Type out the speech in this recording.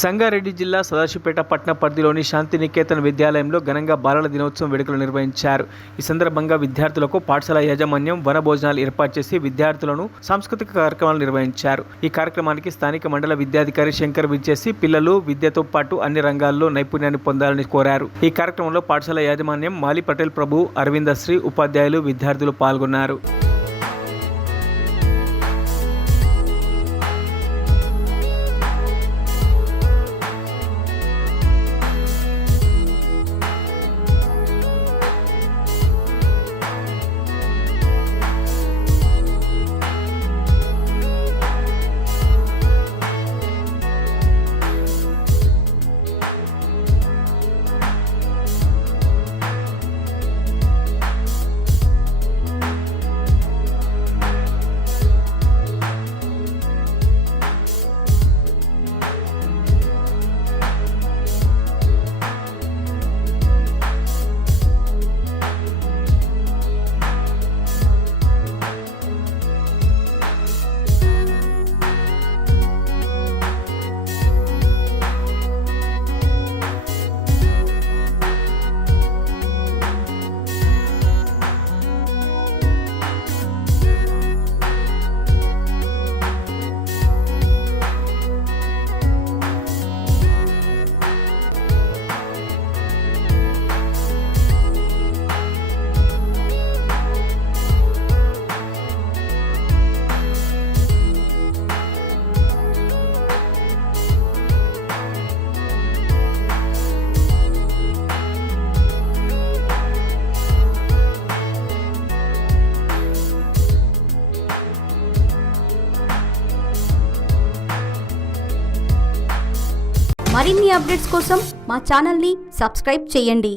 సంగారెడ్డి జిల్లా సదాశివపేట పట్టణ పరిధిలోని శాంతినికేతన్ విద్యాలయంలో ఘనంగా బాలల దినోత్సవం వేడుకలు నిర్వహించారు. ఈ సందర్భంగా విద్యార్థులకు పాఠశాల యాజమాన్యం వన భోజనాలు ఏర్పాటు చేసి విద్యార్థులను సాంస్కృతిక కార్యక్రమాలు నిర్వహించారు. ఈ కార్యక్రమానికి స్థానిక మండల విద్యాధికారి శంకర్ విచ్చేసి పిల్లలు విద్యతో పాటు అన్ని రంగాల్లో నైపుణ్యాన్ని పొందాలని కోరారు. ఈ కార్యక్రమంలో పాఠశాల యాజమాన్యం మాలి పటేల్ ప్రభు, అరవిందశ్రీ, ఉపాధ్యాయులు, విద్యార్థులు పాల్గొన్నారు. మరిన్ని అప్డేట్స్ కోసం మా ఛానల్ని సబ్స్క్రైబ్ చేయండి.